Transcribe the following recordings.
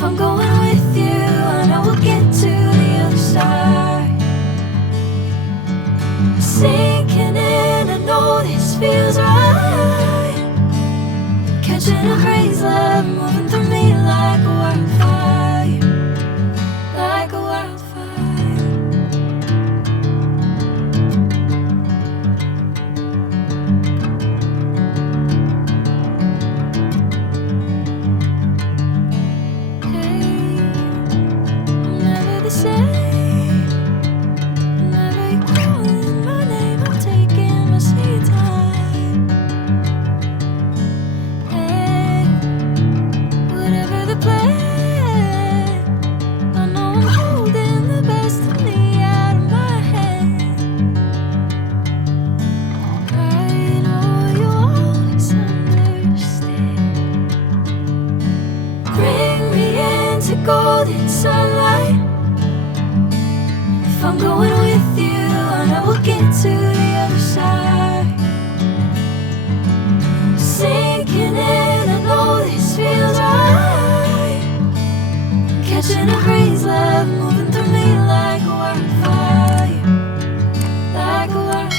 If I'm going with you, I know we'll get to the other side. Sinking in, I know this feels right. Catching a crazy love, moving through me like a wildfire, like a wildfire. Hey, I'm never the same. Whenever you're calling my name, I'm taking my sweet time. Hey, whatever the plan, I know I'm holding the best of me out of my hand. I know you'll always understand. Bring me into golden sunlight. If I'm going with you, I know we'll get to the other side. Sinking in, I know this feels right. Catching a crazy love, moving through me like a wildfire, like a wildfire.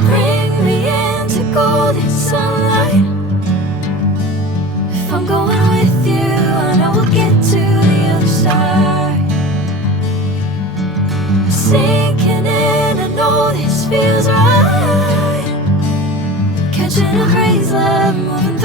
Bring me into golden sunlight. If I'm going with you, I know we'll get to the other side. Sinking in, I know this feels right. Catching a crazy love, moving